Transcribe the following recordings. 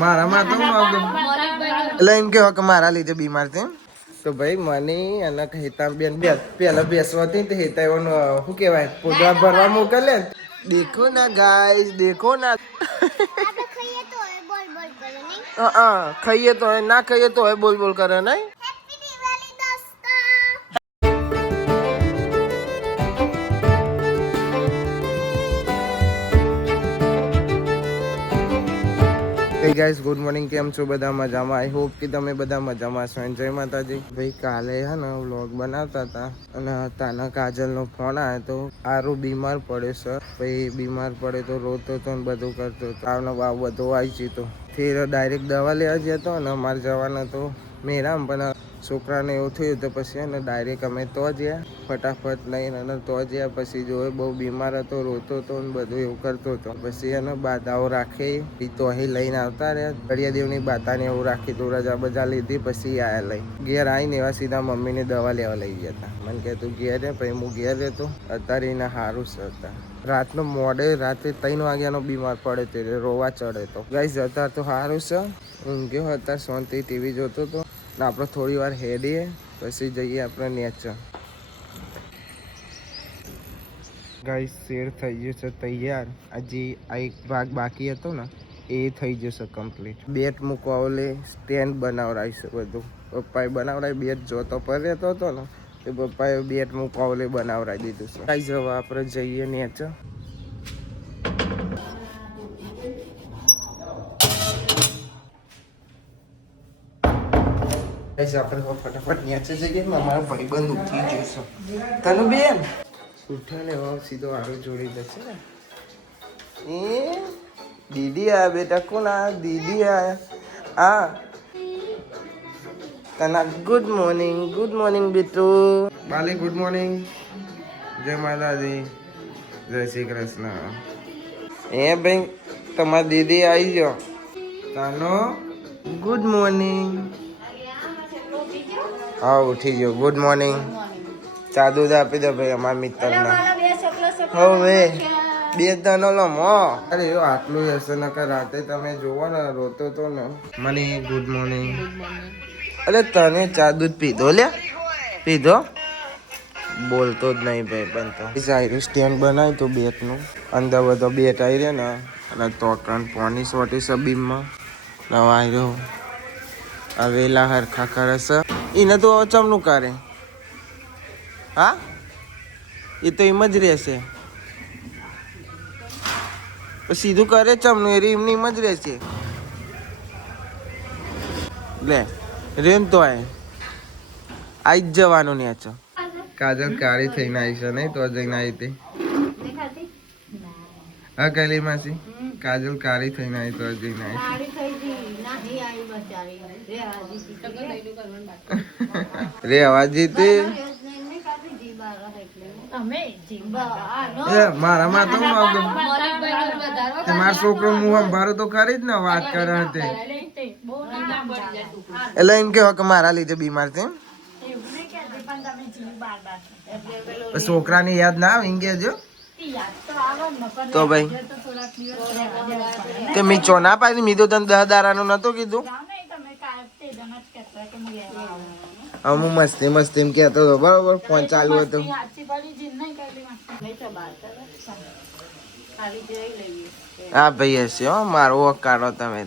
મારામાં તો એટલે એમ કેવો કે મારા લીધે બીમાર છે તો ભાઈ મને અને હેતા બેન પેલા બેસવા હતી તો હેતા એવો શું કેવાય પોદવા ભરવા મોકલે દેખો ના ગાઈસ દેખો ના ખાઈએ તો ના ખાઈએ તો બોલ બોલ કરે નહીં Hey guys, good morning. કેમ છો બધા મજામાં? આઈ હોપ કે તમે બધા મજામાં છો. જય માતાજી. ભાઈ કાલે હે ને વ્લોગ બનાવતા હતા અને તાના કાજલનો ફોન આવ્યો તો આરો બીમાર પડ્યો સર. ભાઈ બીમાર પડે તો રોતો તો ને બધું કરતો હતો. આવનો બાવ બધો આવી જતો. ફેર ડાયરેક્ટ દવા લેવા જતો અને અમારે જવાનો તો મેરામ પણ છોકરાને એવું થયું તો પછી એને ડાયરેક્ટ અમે તો જ્યાં ફટાફટ લઈને અને તો જ્યાં પછી જોયે બહુ બીમાર હતો રોતો હતો ને બધું એવું કરતો હતો પછી એને બાધાઓ રાખી તો અહીં લઈને આવતા રહ્યા દરિયાદેવની બાતાને એવું રાખી તો રજા બજા લીધી પછી આયા લઈ ઘેર આવીને એવા સીધા મમ્મીને દવા લેવા લઈ ગયા હતા મને કહે તું ઘેર રહે પછી હું ઘેર રહેતો અત્યારે એને સારું છે હતા રાતનો મોડે રાત્રે 3 વાગ્યાનો બીમાર પડે તે રોવા ચડે તો ગાઈસ અત્યારે તો સારું છે ઊંઘ્યો અત્યારે શાંતિ ટીવી જોતો હતો ને આપણે થોડી વાર હેડીએ પછી જઈએ આપણે નેચર ગાઈસ શેર થઈ ગયું છે તૈયાર હજી આ એક ભાગ બાકી હતો ને એ થઈ જશે કમ્પ્લીટ બેટ મૂકવા ઓલે સ્ટેન્ડ બનાવરાય છે બધું પપ્પાએ બનાવરાય બેટ જોતો પર રહેતો હતો ને એ પપ્પાએ બેટ મૂકવા ઓલે બનાવરાઈ દીધું છે ગાઈસ હવે આપણે જઈએ નેચર આપણે ફટાફટ નેચે જઈએ અમારા ભાઈબંધ ઉઠી જઈશું તને બેન ઉઠ્યા ને સીધો આરો જોડી દેશે ને એ દીદી આયા બેટા કોણ આયા દીદી આયા આ તના ગુડ મોર્નિંગ બેટુ બાલી ગુડ મોર્નિંગ જય માતાજી જય શ્રી કૃષ્ણ એ ભાઈ તમારી દીદી આવી ગયો તાનો ગુડ મોર્નિંગ હા ઉઠી ગયો ગુડ મોર્નિંગ ચા દૂધ આપી દે ભાઈ અમારા મિત્રને હવે બે દાનો લો મો અરે એવો આટલું હશે ને કે રાતે તમે જોવો ને રોતો તો ને મને ગુડ મોર્નિંગ અરે તને ચા દૂધ પીધો લે પીધો બોલતો જ નહીં ભાઈ પણ તો સારું સ્ટેન્ડ બનાવ્યું તું બેટનું અંદર બધો બેટ આવી રહ્યો ને અને તોકણ પોની સોટી સબીમમાં નવા આવ્યો અવેલા હરખા કરે છે એને તો ચમનું કરે હા એ તો એમ જ રહેશે સીધું કરે ચમનું એ એમની એમ જ રહેશે લે રેમ તો આઈ જ જવાનું ને આચો કાજલ કાળી થઈને આવી છે નહીં તો જઈને આવી હતી હા કૈલી માસી કાજલ કાળી થઈને આવી તો જઈને આવી રે અવાજ જીતી મારામાં તો મારો છોકરો હું ભારો તો ખરી જ ને વાત કરે હતી એટલે એમ કેવો કે મારા લીધે બીમાર છે છોકરાની યાદ ના આવે એમ કેજો તો ભાઈ તે મી ચો ના પાડી મી તો તને 10 દારાનું નતો કીધું હું મસ્તી એમ કહેતો હતો બરોબર ફોન ચાલુ હતો હા ભાઈ હશે હો મારો કાઢો તમે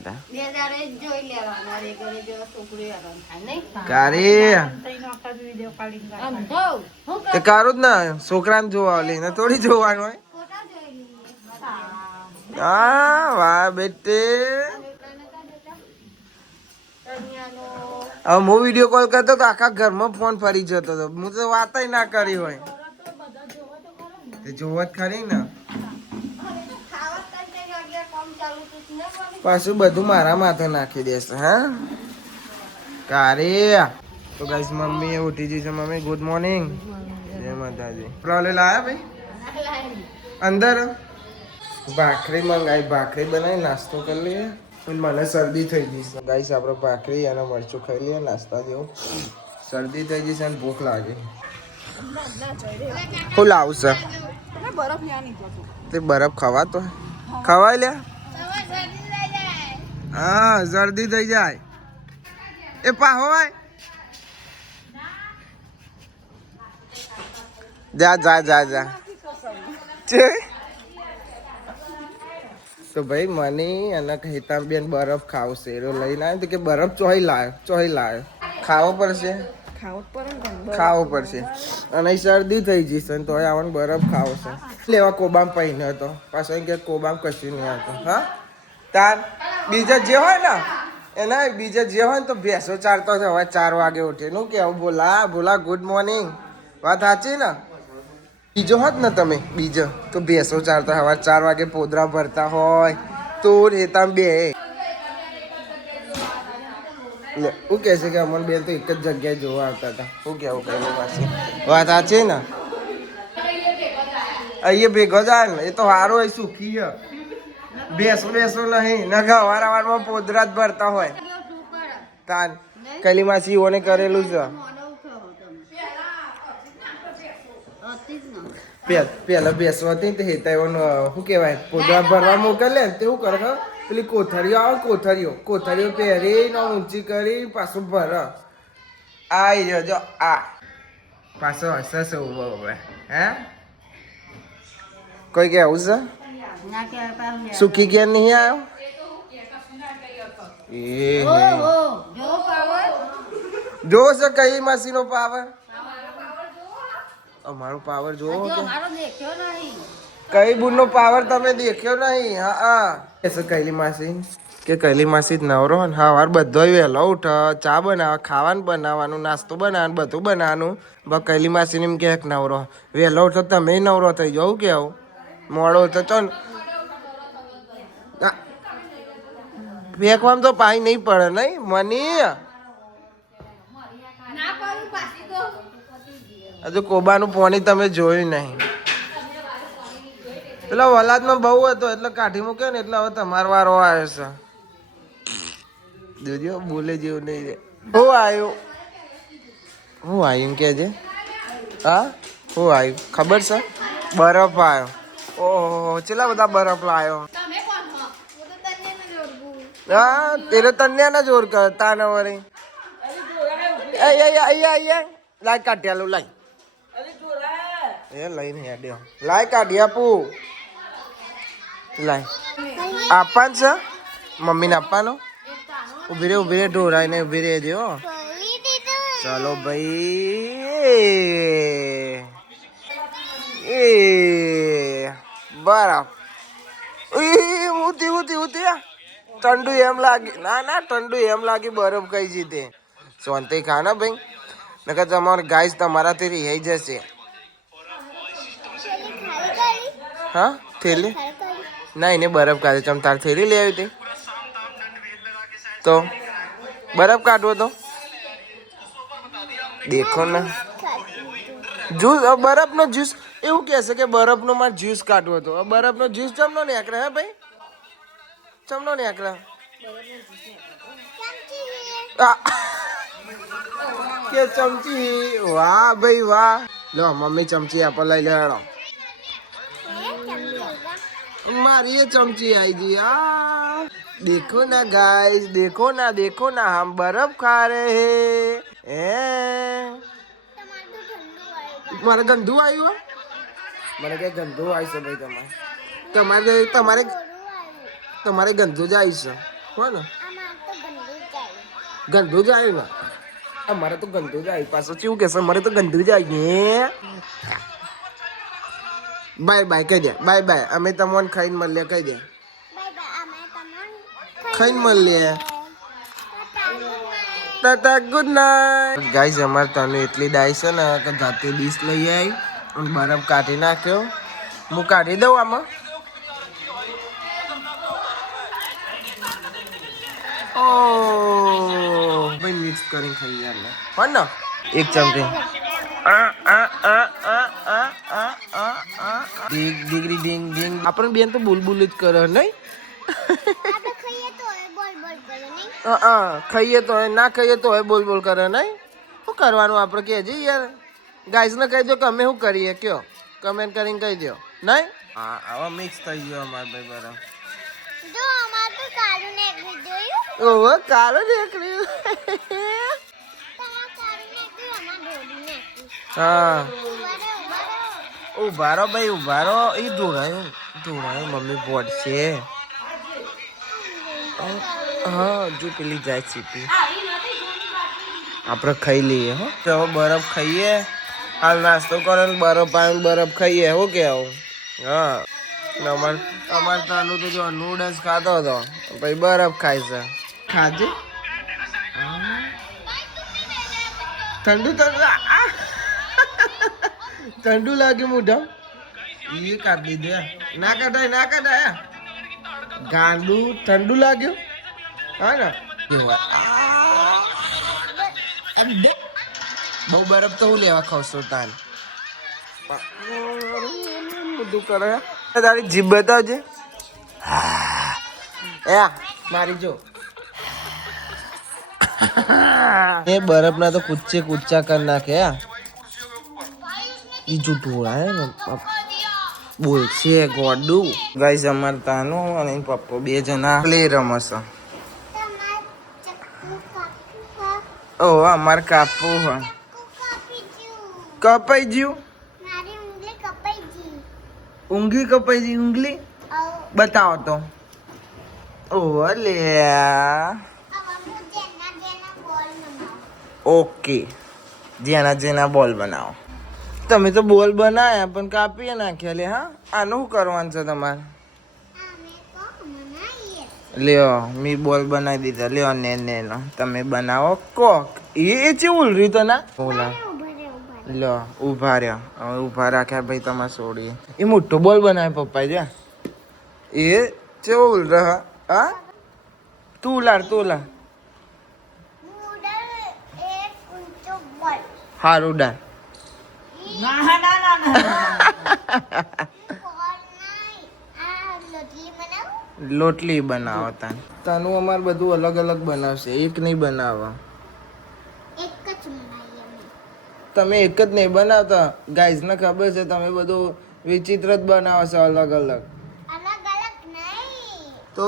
તે કાઢો જ ને છોકરાને જોવા લઈને થોડી જોવાનું હોય હા વાહ બેટે હવે હું વિડીયો કોલ કરતો તો આખા ઘરમાં ફોન ફરી જતો હતો હું તો વાત ના કરી હોય તે જોવા જ ખરી ને પાછું બધું મારા માથે નાખી દેશે હા કારે તો ગાઈસ મમ્મી ઉઠી જઈ છે મમ્મી ગુડ મોર્નિંગ જય માતાજી પ્રોલે લાયા ભાઈ અંદર ભાખરી મંગાવી ભાખરી બનાવી નાસ્તો કરી લઈએ મને શરદી થઈ ગઈ છે ગાઈસ આપણે ભાખરી અને મરચું ખાઈ લઈએ નાસ્તા જેવું શરદી થઈ ગઈ છે અને ભૂખ લાગે શું લાવશે તે બરફ ખવાતો ખવાય લે હા શરદી થઈ જાય એ પાહો ભાઈ જા જા જા જા તો ભાઈ મને અને હેતાબેન બરફ ખાવશે એ લઈને આવ્યો તો કે બરફ ચોહી લાયો ખાવો પડશે ખાવો પડશે અને શરદી થઈ જશે તો આવવાનું બરફ ખાવો છે લેવા કોબામ પહેને હતો પાછો કે કોબામ કશું નહીં આવતું હા તાર બીજા જે હોય ને એના બીજા જે હોય ને તો ભેંસો ચારતો છે હવે 4 વાગે ઉઠે નું કેવું બોલા ગુડ મોર્નિંગ વાત સાચી ને બીજો હોત ને તમે બીજો તો ભેંસો ચારતા હવે 4 વાગે પોદરા ભરતા હોય તો રેતા બે શું કે છે કે અમન બેન તો એક જ જગ્યાએ જોવા આવતા હતા શું કેવું કઈ પાસે વાત સાચી ને અહીંયા ભેગો જાય ને એ તો સારો હોય સુખી બેસો નહીં નગા વારવારમાં પોદરા જ ભરતા હોય તાન કલી માસી ઓને કરેલું છે પેલા બેસો હતી ને હેતા શું કેવાય પોદરા ભરવા મોકલે ને તેવું કરે પેલી કોથળીઓ આવે કોથળીઓ પહેરીને ઊંચી કરી પાછું ભર આઈ રહ્યો જો આ પાછો હશે ઉભો હે કોઈ કેવું છે સુખી કે નહીં આવ્યો જો છે કઈ માસી નો પાવર અમારો પાવર જોવો કઈ બુન નો પાવર તમે દેખ્યો નહીં હા કૈલી માસી કે કૈલી માસી જ નવરો ને હા બધો વહેલો ઉઠ ચા બનાવે ખાવાનું બનાવવાનું નાસ્તો બનાવવાનું બધું બનાવવાનું કૈલી માસી ને એમ કે નવરો વહેલો ઉઠો તમે નવરો થઈ જાવ કેવું મોડો તો ચલ ફેંકવામાં તો પાણી નહીં પડે નહીં મની હજુ કોબાનું પાણી તમે જોયું નહીં પેલા વલાદમાં બહુ હતો એટલે કાઢી મૂક્યો ને એટલે હવે તમારો વારો આવ્યો છે જોજો બોલે જેવું નહીં હું આવ્યું કે છે હા હું આવ્યું ખબર છે બરફ આવ્યો ઓહો ચેલા બધા બરફ લાવ્યો હા તેરે તન્યા ના જોર કરતા ને વળી લાય કાઢ્યાલું લાય એ લઈને હેડ્યો લાય કાઢી આપું લાય આપવાનું છે મમ્મીને આપવાનો ઉભી રે ઢોરાઈને ઉભી રે જો ચાલો ભાઈ એ બરાબર ઉતી ઠંડુ એમ લાગી ના ઠંડુ એમ લાગી બરફ કઈ જીતે શાંતિ ખા ને ભાઈ નકર તમારે ગાઈસ તમારાથી રિહાઈ જશે હા થેલી ના એને બરફ કાઢે ચમ તાર થેલી લઈ આવી હતી તો બરફ કાઢવો તો દેખો ને જ્યુસ બરફનો જ્યુસ એવું કહેશે કે બરફનો મારે જ્યુસ કાઢવો હતો બરફનો જ્યુસ ચમનો નીકળે હે ભાઈ ચમનો નીકળે કે ચમચી વાહ ભાઈ વાહ લો મમ્મી ચમચી આપો લઈ લેડો મારી ये चमची आई जी आ देखो ना गाइस देखो ना हम बर्फ खा रहे हैं मारे गंदू આવ્યું મને કે ગંદુ આવી છે ભાઈ તમારે ગંદુ જ આવી છે હો ને ગંદુ જ આવ્યું ને અમારે તો ગંદુ જ આવી પાછું કેવું કે મારે તો ગંદુ જ આવી બાય કહી દે બાય અમે તમને ખાઈને મળીએ કહી દે ખાઈને મળીએ ટાટા ગુડ નાઈટ ગાઈસ અમારે તને એટલી ડાય છે ને કે જાતે ડીશ લઈ આવી અને બરફ કાઢી નાખ્યો હું કાઢી દઉં આમાં ઓ ભાઈ મિક્સ કરીને ખાઈ જાય હો ને એક ચમચી ડીંગરી ડીંગ આપણે બેન તો બુલબુલ જ કરે નહીં ખાઈએ તો ના ખાઈએ તો બોલ કરે નહીં શું કરવાનું આપણે કહેજે યાર ગાઈસને કહી દો કે અમે શું કરીએ કયો કમેન્ટ કરીને કહી દો નહીં હા આવા મિક્સ થઈ ગયો અમારે ભાઈ બરાબર ઓહો કાળો નીકળ્યું. હા ઉભા રહો ભાઈ ઉભા રહો. એ ઢોળાયું ઢોળાયું મમ્મી પડશે. હા જો પેલી જાય સીટી આપણે ખાઈ લઈએ. હો તો બરફ ખાઈએ. હાલ નાસ્તો કરો ને બરફ આવે બરફ ખાઈએ. શું કેવું? હા અમારે તાનું તો જો નૂડલ્સ ખાતો હતો પછી બરફ ખાય છે. ખાજે ઠંડુ ઠંડુ ઠંડુ લાગે મોઢા. એ કાઢી દે. ના કાઢાય ના કાઢાય. ગાંડું ઠંડુ લાગ્યું. હા ને બહુ બરફ તો હું લેવા ખાવશો તાન બધું કરે. તારી જીભ બતાવજે. એ મારી જો એ બરફ ના તો કુચ્ચે કુચ્ચા કરી નાખે. એ જૂઠું હે ને બોલશે ગોડું. ગાઈસ અમાર તાનું અને પપ્પો બે જણા પ્લે રમશે. ઓ અમાર કાપવું હોય કપાઈ ગયું. ઊંઘી કપાઈ ગઈ. ઊંઘલી બતાવો તો. ઓ લે ઓકે જેના જેના બોલ બનાવો. તમે તો બોલ બનાવ્યા પણ કાપીએ નાખ્યા. લે હા આનું શું કરવાનું છે તમારે? લ્યો મી બોલ બનાવી દીધા. લ્યો ને તમે બનાવો કોક. એ ચેવું રહ્યું તો ના બોલા. લ્યો ઊભા રહ્યા. હવે ઊભા રાખ્યા ભાઈ તમારે છોડીએ. એ મોટો બોલ બનાવે પપ્પા જ્યાં. એ ચેવું રહ. હા તું લાડ હારું ડાર. લોટલી બનાવો તાનું અમારે બધું અલગ અલગ બનાવશે. એક નહીં બનાવવા. તમે એક જ નહીં બનાવતા. ગાઈઝ ને ખબર છે તમે બધું વિચિત્ર જ બનાવો છો. અલગ અલગ તો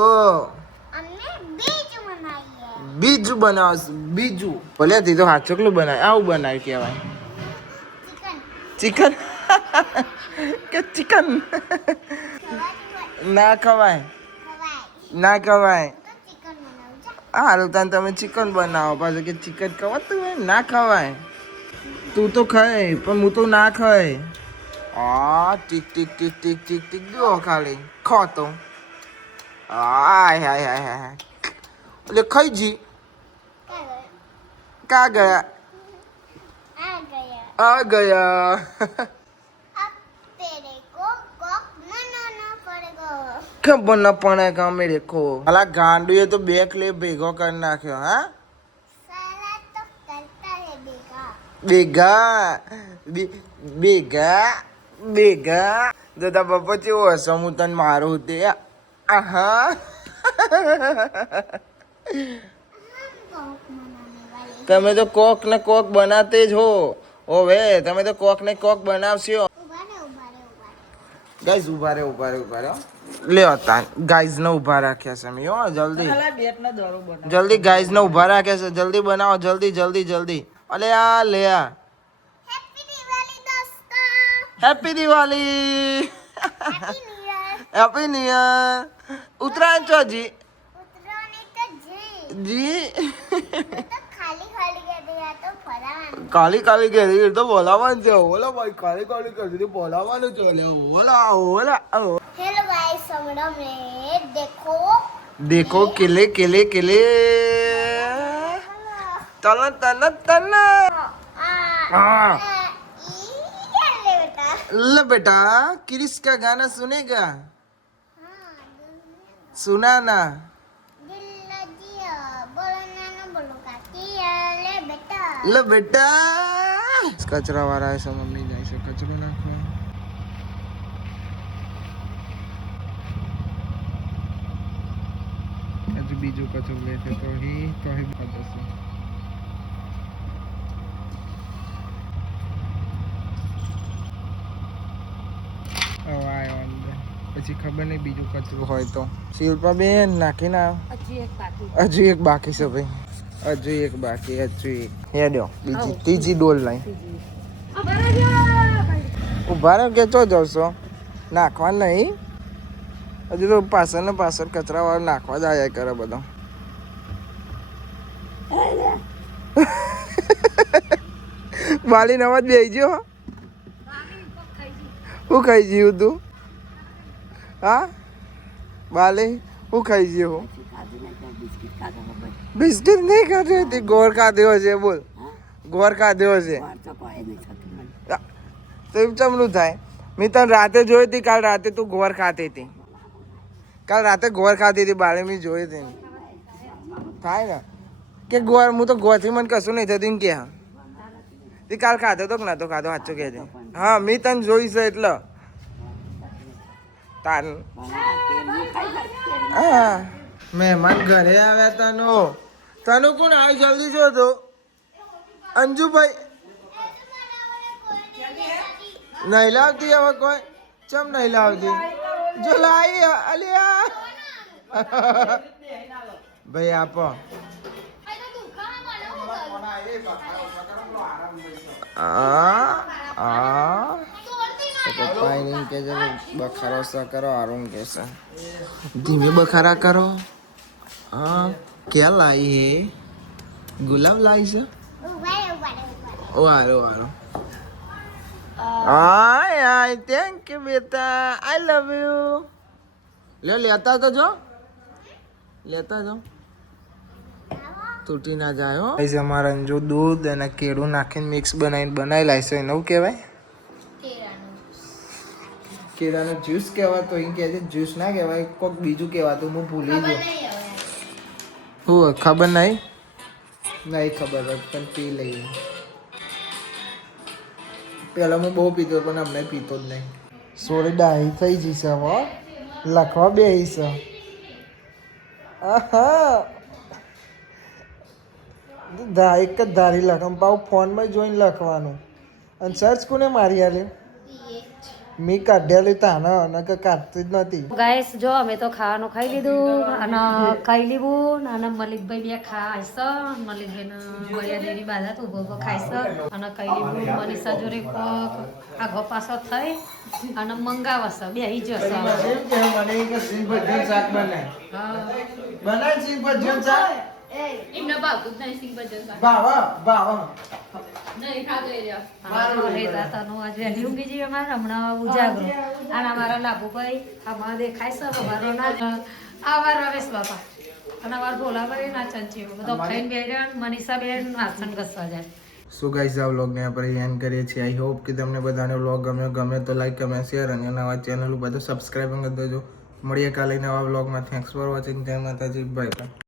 બીજું બનાવશે. બીજું ભલે થી તો હાથ ચોકલું બનાવે. આવું બનાવ્યું કહેવાય. ચિકન કે ચિકન ના ખવાય ના ખવાય. હારું તાન તમે ચિકન બનાવો પાછું કે ચિકન ખવાતું હોય. ના ખવાય. તું તો ખાય પણ હું તો ના ખાય. હા tick tick tick tick tick tick જો ખાલી ખો તો. હાય હાય હાય હાય એટલે ખાઈ જી. કા ગયા? आ गया. खबर न पड़ेगा मेरे को. अला गांडू ये तो બે ક્લિપ ભેગો કરી નાખ્યો. હા બેગા બેગા દાદા બાપા ચેવો હશે. હું તને મારું તે આહા તમે તો કોક ને કોક બનાતે જ હો. ઓવે તમે તો કોક ને કોક બનાવશો. ગાઈઝ ઉભા રે. લ્યો તાન ગાઈઝ ને ઉભા રાખ્યા છે. મેં હો જલ્દી ગાઈઝ ને ઉભા રાખ્યા છે. જલ્દી બનાવો જલ્દી. અલે આ લે આ happy Diwali. Happy new year. Uttarayan છો જી કાલી કાલી કરી તો બોલાવાનું છે. ઓલા ભાઈ કાલી કાલી કરી બોલાવાનું છે. हेलो गाइस में देखो किले तन ले बेटा क्रिस का गाना सुनेगा. सुना ना ले बेटा. कचरा वाला है. मम्मी જાય છે કચરો નાખવા. હજુ બીજું કચરો લેશે તો હી જશે. આવ્યો અંદર પછી ખબર નહીં બીજું કચરું હોય તો. શિલ્પાબેન નાખીને આવો. હજુ એક બાકી છે ભાઈ. હજુ એક બાકી. હેડ્યો બીજી ત્રીજી ડોલ લાઈ. ઉભા રહો કે ચો જશો નાખવા નહીં. હજુ તો પાછળ ને પાછળ કચરા વાળા નાખવા જ આવ્યા કરે બધા. બાલી નવાજ બેસી ગયો. હું ખાઈ ગયું તું? હા બાલી હું ખાઈ ગયો? બિસ્કિટ નહીં ખાધી હતી. ગોળ ખાધ્યો છે બોલ. ગોળ ખાધ્યો છે તો એમ ચમલું થાય. મેં તને રાતે જોઈ હતી. કાલ રાતે તું ગોળ ખાતી હતી. કાલ રાતે ગોળ ખાતી હતી બાળી મેં જોઈ હતી. થાય ને કે ગોળ હું તો ગોળથી મને કશું નહીં થતું એમ કે. હા તે કાલ ખાધો તો કે ના તો ખાધો સાચું કે છે. હા મેં તને જોઈ છે એટલે તાર. હા મહેમાન ઘરે આવ્યા તનો. તનું કોણ આવી જલ્દી જો તો. અંજુભાઈ નહીં લાવતી હવે કોઈ. ચમ નહીં લાવતી? જો લાવી અલ્યા ભાઈ આપો. પપ્પા એને કે છે બખારો સ કરો. આરું કે છે ધીમે બખારા કરો. હા ક્યાં લાવી હે? ગુલાબ લાવી છે. ઓ હારો હારો. હાય થેન્ક યુ બેટા. આઈ લવ યુ. લેતા તો જો. લેતા જો તૂટી ના જાય હો. અમારા અંજુ દૂધ અને કેળું નાખીને મિક્સ બનાવી લાવશે. એને શું કહેવાય? કેળાનો જ્યુસ કહેવાતો. એ કહે છે જ્યુસ ના કહેવાય કોઈક બીજું કહેવાતું. હું ભૂલી ગયો. હું ખબર નહીં. નહીં ખબર પણ પી લઈએ. પહેલાં હું બહુ પીતો પણ હમણાં પીતો જ નહીં. સોરી ડાહી થઈ જશે હવે. લખવા બેહીશ. એક જ ધારી લખમ પાઉ ફોનમાં જોઈને લખવાનું. અને સર્ચ કોને મારી આલે? મેં કાઢ્યા તાના અને કાઢતી જ નથી. ગાઈસ જો અમે તો ખાવાનું ખાઈ લીધું અને ખાઈ લીધું અને મલિકભાઈ બે ખાઈશ. મલિકભાઈ ગોળિયાદેવી બાધા તો ઉભો ખાઈશ અને ખાઈ લીધું. મનીષા જોડે આગો પાછો થઈ અને મંગાવશે બેહી જશે. ઉજાગરો અને અમારા લાભુભાઈ આમાં દેખાય છે. અમારો ના આવા રમેશ બાપા અને અમારા ભોલાભાઈ ના ચંચી બધો ખાઈને બેન મનીષા બેન વાસણ ઘસવા જાય. સો ગાઈસ આ વ્લોગને આપણે એન્ડ કરીએ છીએ. આઈ હોપ કે તમને બધાને વ્લોગ ગમે તો લાઈક કમેન્ટ શેર અને નવા ચેનલ ઉપર સબસ્ક્રાઈબ કરી દેજો. મળીએ કાલે નવા વ્લોગમાં. Thanks for watching. જય માતાજી. Bye bye.